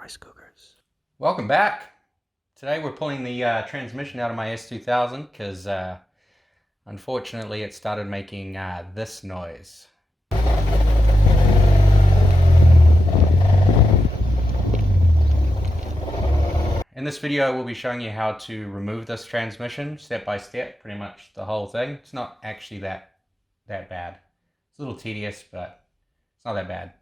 rice cookers. Welcome back. Today we're pulling the transmission out of my S2000 because unfortunately it started making this noise. In this video we'll be showing you how to remove this transmission step by step, pretty much the whole thing. It's not actually that bad. It's a little tedious, but it's not that bad.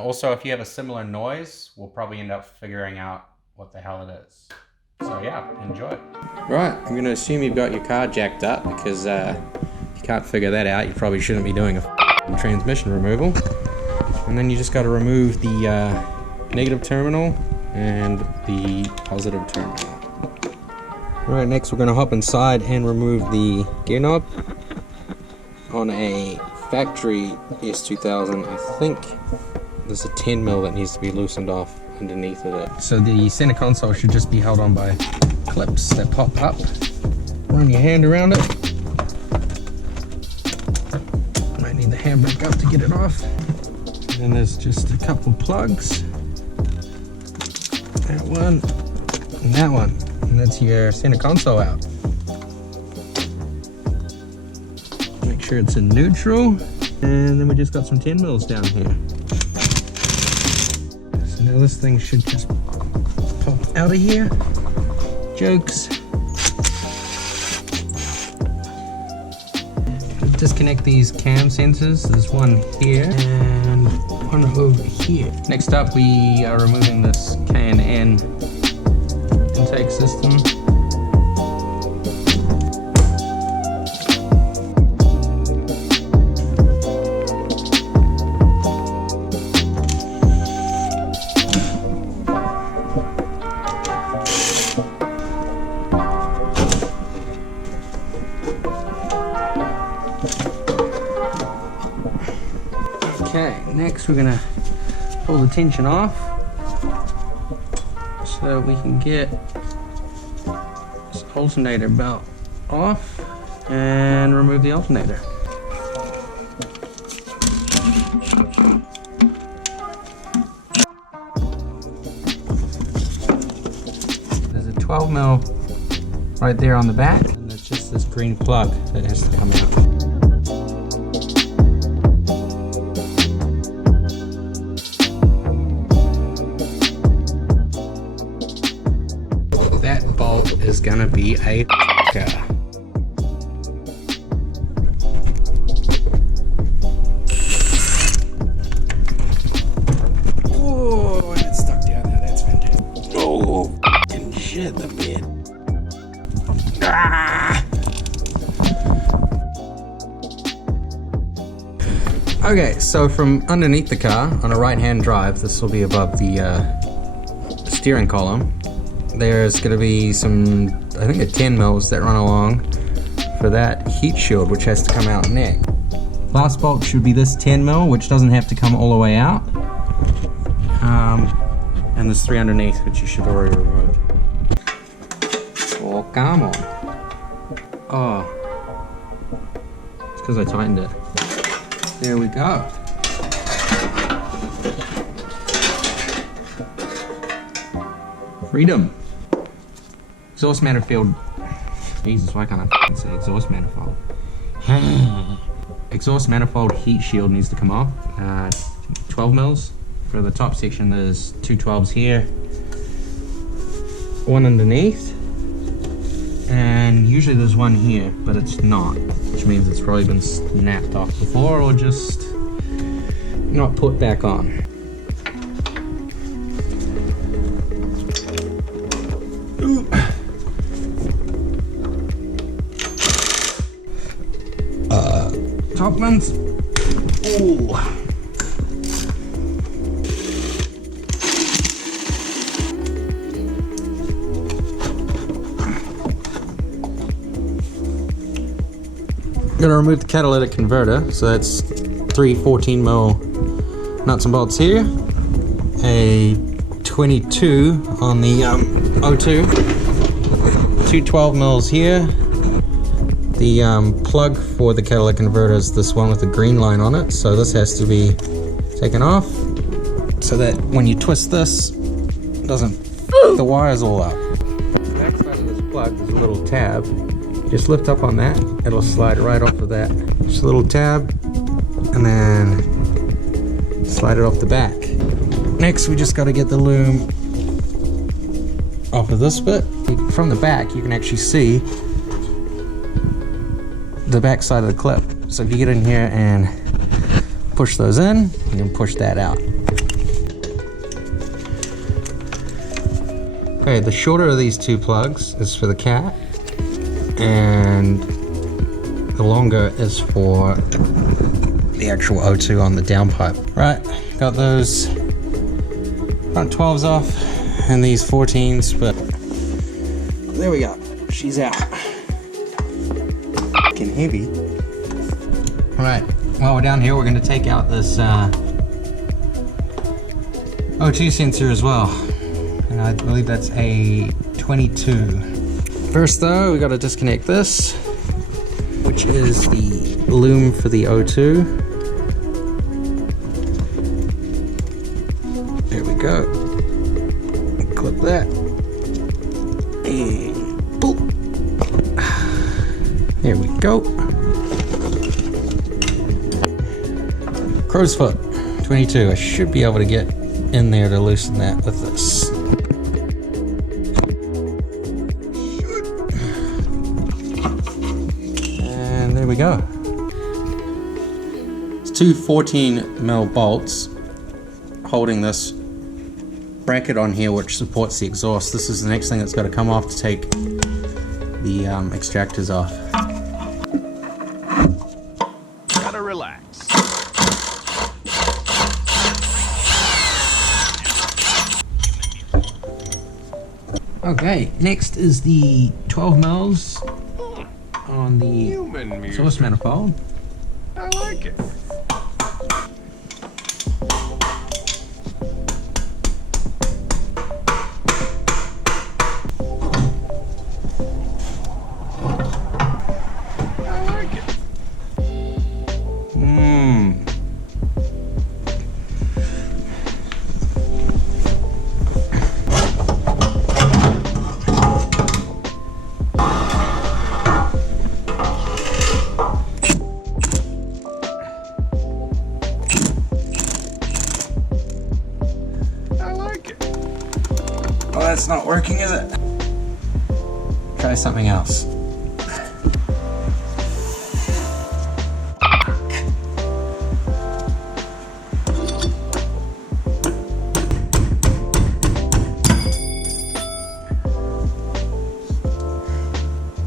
Also, if you have a similar noise, we'll probably end up figuring out what the hell it is. So yeah, enjoy. Right, I'm going to assume you've got your car jacked up because if you can't figure that out, you probably shouldn't be doing a transmission removal. And then you just got to remove the negative terminal and the positive terminal. Alright, next we're going to hop inside and remove the gear knob. On a factory S2000, I think there's a 10mm that needs to be loosened off underneath of it. So the center console should just be held on by clips that pop up. Run your hand around it. Might need the handbrake up to get it off. And there's just a couple plugs. That one and that one. And that's your center console out. Make sure it's in neutral. And then we just got some 10mm down here. So now this thing should just pop out of here. Jokes. Disconnect these cam sensors. There's one here and one over here. Next up, we are removing this K&N intake system. Okay, next we're gonna pull the tension off so we can get this alternator belt off and remove the alternator. There's a 12mm right there on the back, and there's just this green plug that has to come out. That bolt is gonna be a Oh, and it's stuck down there. That's fantastic. Oh, fucking shit, the bed. Ah! Okay, so from underneath the car on a right-hand drive, this will be above the steering column. There's going to be some, I think, 10mm that run along for that heat shield, which has to come out next. Last bolt should be this 10mm, which doesn't have to come all the way out. And there's 3 underneath, which you should already remove. Oh, come on. Oh. It's because I tightened it. There we go. Freedom. Exhaust manifold. Jesus, why can't I say exhaust manifold? Exhaust manifold heat shield needs to come off. 12mm. For the top section, there's 2 12s here. One underneath. And usually there's one here, but it's not. Which means it's probably been snapped off before or just not put back on. Top ones. Ooh. Gonna remove the catalytic converter. So that's 3 14mm nuts and bolts here. A 22 on the O2. 2 12mm here. The plug for the catalytic converter is this one with the green line on it, so this has to be taken off so that when you twist this, doesn't f the wires all up. The back side of this plug, there's a little tab. Just lift up on that, it'll slide right off of that. Just a little tab, and then slide it off the back. Next, we just got to get the loom off of this bit. From the back, you can actually see the back side of the clip. So if you get in here and push those in, you can push that out. Okay, the shorter of these two plugs is for the cat, and the longer is for the actual O2 on the downpipe. Right, got those front 12s off and these 14s, but there we go. She's out. Fucking heavy. Right, while we're down here, we're gonna take out this O2 sensor as well. And I believe that's a 22. First though, we gotta disconnect this, which is the loom for the O2. There we go. Clip that. And boop. There we go. Crow's foot, 22. I should be able to get in there to loosen that with this. And there we go. It's two 14mm bolts holding this bracket on here which supports the exhaust. This is the next thing that's got to come off to take the extractors off. Gotta relax. Okay, next is the 12 mils on the source manifold. I like it. Well, that's not working, is it? Try something else.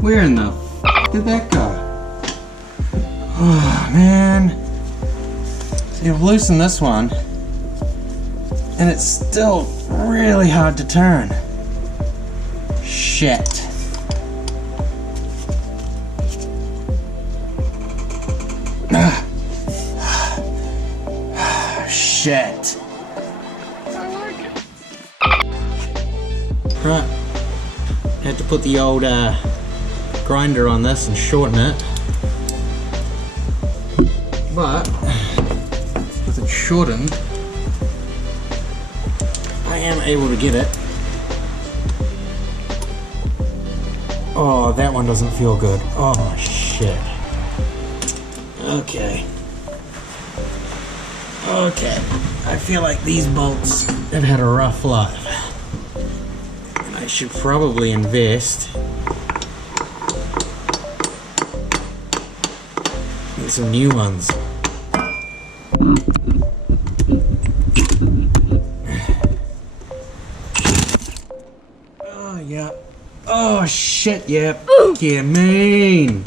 Where in the f did that go? Oh, man. So you've loosened this one, and it's still really hard to turn. Shit. Shit. Right. I had to put the old grinder on this and shorten it. But with it shortened, I am able to get it. Oh, that one doesn't feel good. Oh, shit. Okay. Okay. I feel like these bolts have had a rough life. And I should probably invest in some new ones. Oh, yeah. Oh, shit, yeah. Yeah, man.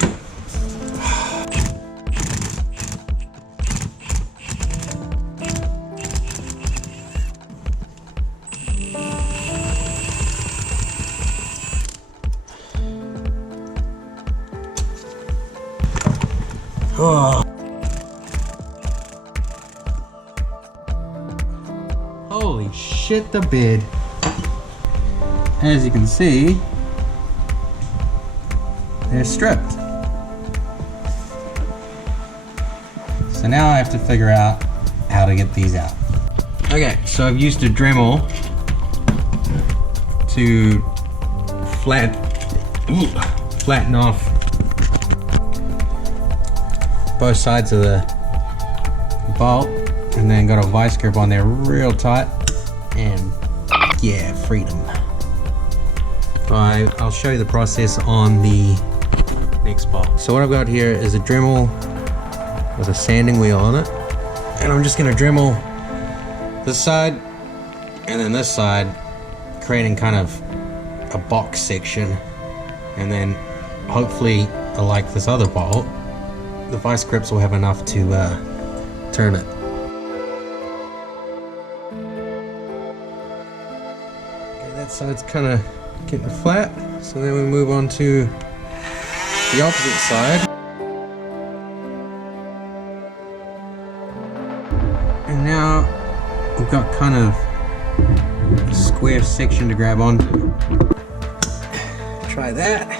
Oh. Holy shit, the bed. As you can see, they're stripped. So now I have to figure out how to get these out. Okay, so I've used a Dremel to flatten off both sides of the bolt, and then got a vice grip on there real tight, and yeah, freedom. I'll show you the process on the next bolt. So what I've got here is a Dremel with a sanding wheel on it, and I'm just going to Dremel this side and then this side, creating kind of a box section, and then hopefully, like this other bolt, the vice grips will have enough to turn it. Okay, that side's kind of getting flat, so then we move on to the opposite side. And now we've got kind of a square section to grab onto. Try that.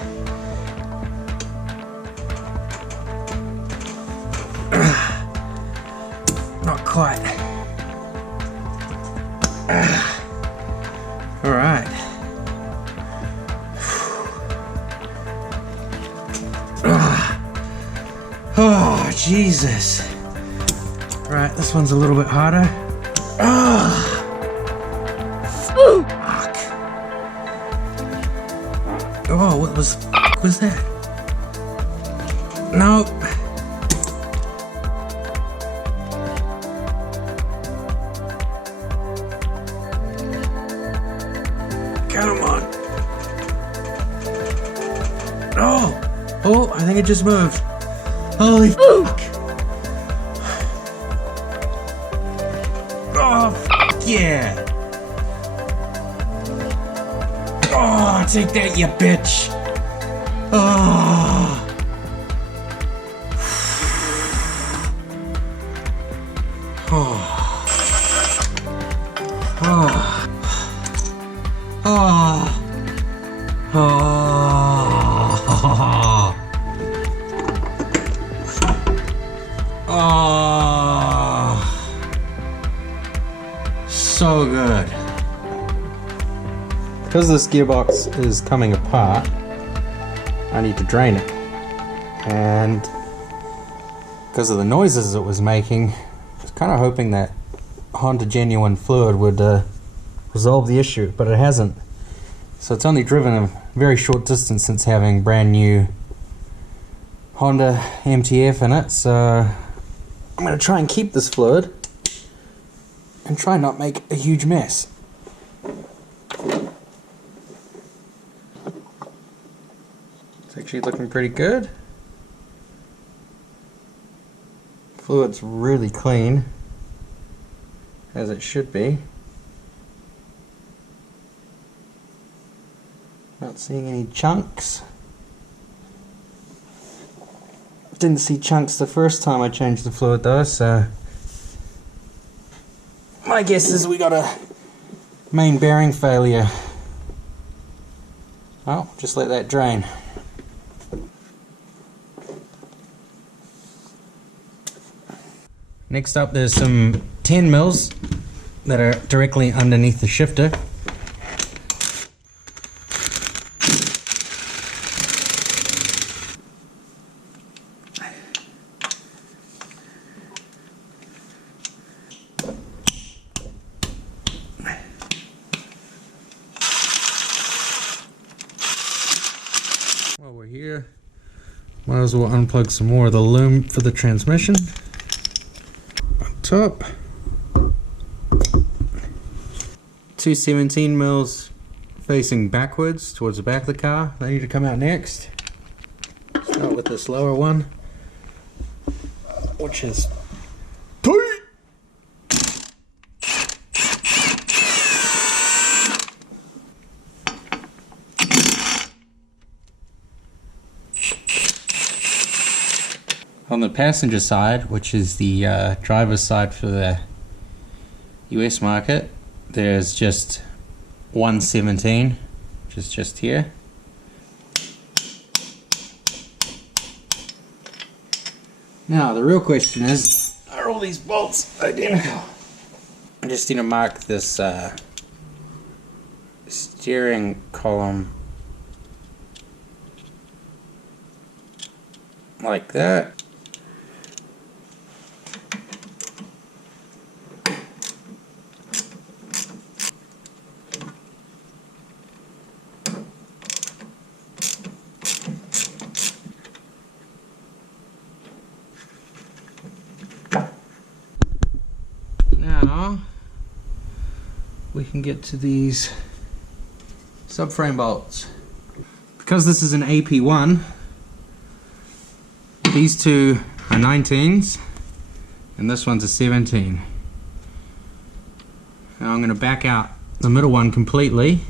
Not quite. All right. Oh, Jesus. All right, this one's a little bit harder. Fuck. Oh, what was that? Nope. Come on. Oh, I think it just moved. Holy fuck. Oh, fuck yeah. Oh, take that, you bitch. Oh. So good. Because this gearbox is coming apart, I need to drain it. And because of the noises it was making, I was kind of hoping that Honda Genuine fluid would resolve the issue, but it hasn't. So it's only driven a very short distance since having brand new Honda MTF in it, so I'm going to try and keep this fluid and try not make a huge mess. It's actually looking pretty good. Fluid's really clean, as it should be. Not seeing any chunks. Didn't see chunks the first time I changed the fluid though, so my guess is we got a main bearing failure. Well, just let that drain. Next up, there's some 10 mils that are directly underneath the shifter. While we're here, might as well unplug some more of the loom for the transmission. On top, 2 17 mils facing backwards towards the back of the car. They need to come out next. Start with this lower one, which is tight. On the passenger side, which is the driver's side for the US market, there's just 117, which is just here. Now the real question is, are all these bolts identical? I just need to mark this steering column like that. Now we can get to these subframe bolts. Because this is an AP1, these two are 19s and this one's a 17. Now I'm going to back out the middle one completely,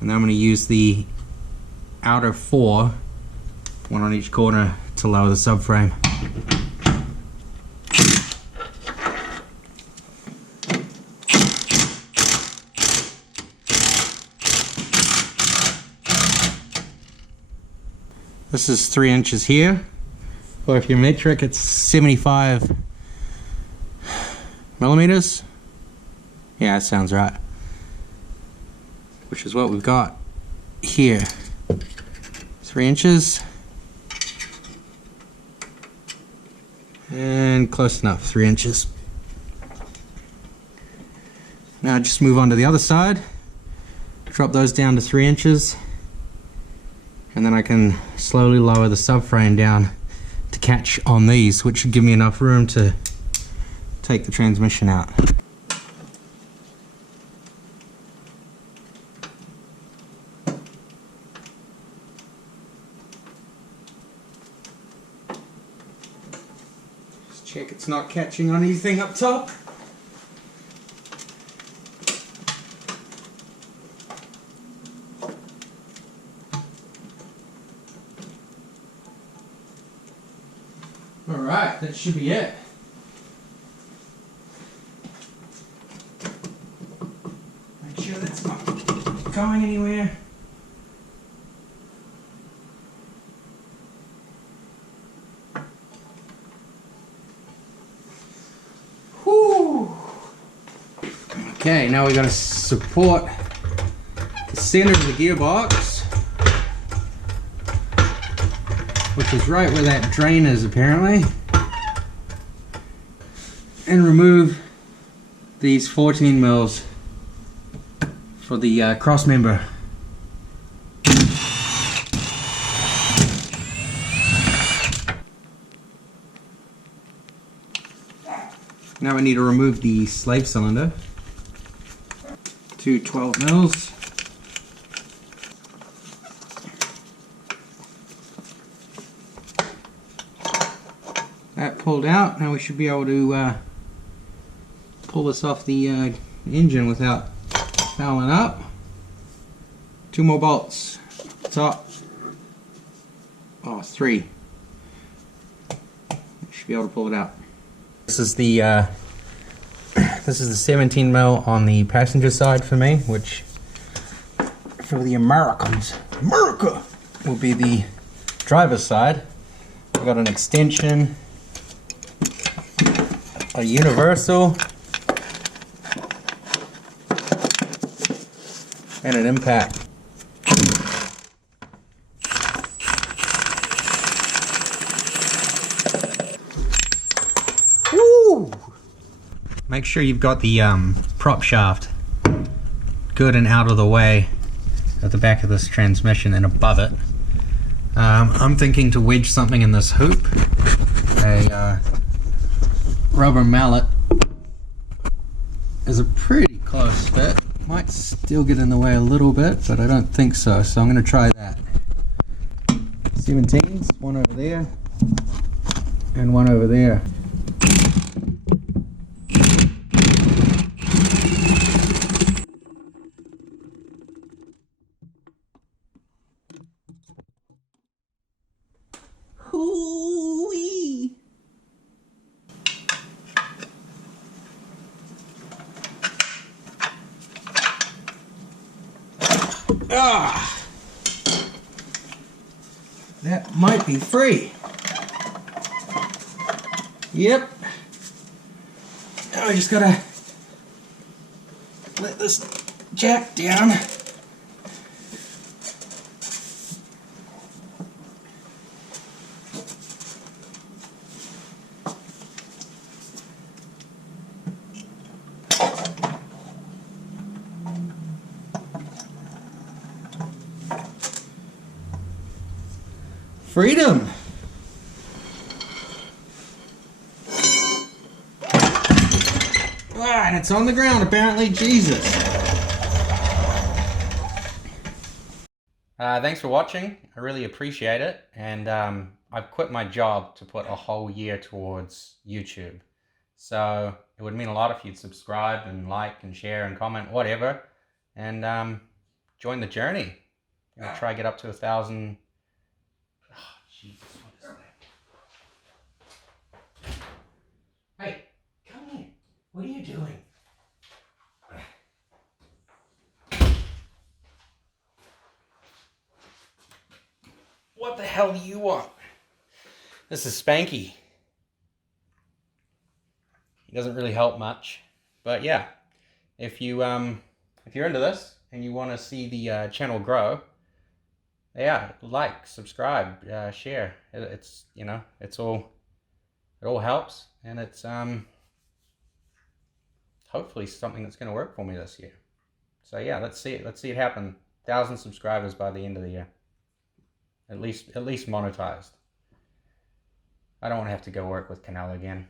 and then I'm going to use the outer 4, one on each corner, to lower the subframe. This is 3 inches here, or if you're metric, it's 75 millimeters. Yeah, that sounds right. Which is what we've got here. 3 inches. And close enough, 3 inches. Now just move on to the other side. Drop those down to 3 inches. And then I can slowly lower the subframe down to catch on these, which should give me enough room to take the transmission out. Just check it's not catching on anything up top. Alright, that should be it. Make sure that's not going anywhere. Whew. Okay, now we got to support the center of the gearbox, which is right where that drain is apparently, and remove these 14 mils for the cross member. Now we need to remove the slave cylinder, to 12 mils. That pulled out. Now we should be able to pull this off the engine without fouling up. 2 more bolts. Top. Oh, 3. Should be able to pull it out. This is the 17 mil on the passenger side for me, which for the Americans, America, will be the driver's side. We've got an extension, a universal, and an impact. Woo! Make sure you've got the prop shaft good and out of the way at the back of this transmission and above it. I'm thinking to wedge something in this hoop. A rubber mallet is a pretty close fit. Might still get in the way a little bit, but I don't think so, so I'm going to try that. 17s, one over there, and one over there. Hoo-wee. Ah, that might be free. Yep. Now I just gotta let this jack down. Freedom! Ah, and it's on the ground apparently, Jesus. Thanks for watching, I really appreciate it, and I've quit my job to put a whole year towards YouTube. So it would mean a lot if you'd subscribe and like and share and comment, whatever, and join the journey. I'm gonna try to get up to 1,000. Oh, Jesus, what is that? Hey, come here. What are you doing? What the hell do you want? This is Spanky. He doesn't really help much, but yeah, if you're into this and you want to see the channel grow, yeah, like, subscribe, share. It's it all helps, and it's hopefully something that's going to work for me this year. So yeah, let's see it happen. 1,000 subscribers by the end of the year. At least monetized. I don't want to have to go work with Canal again.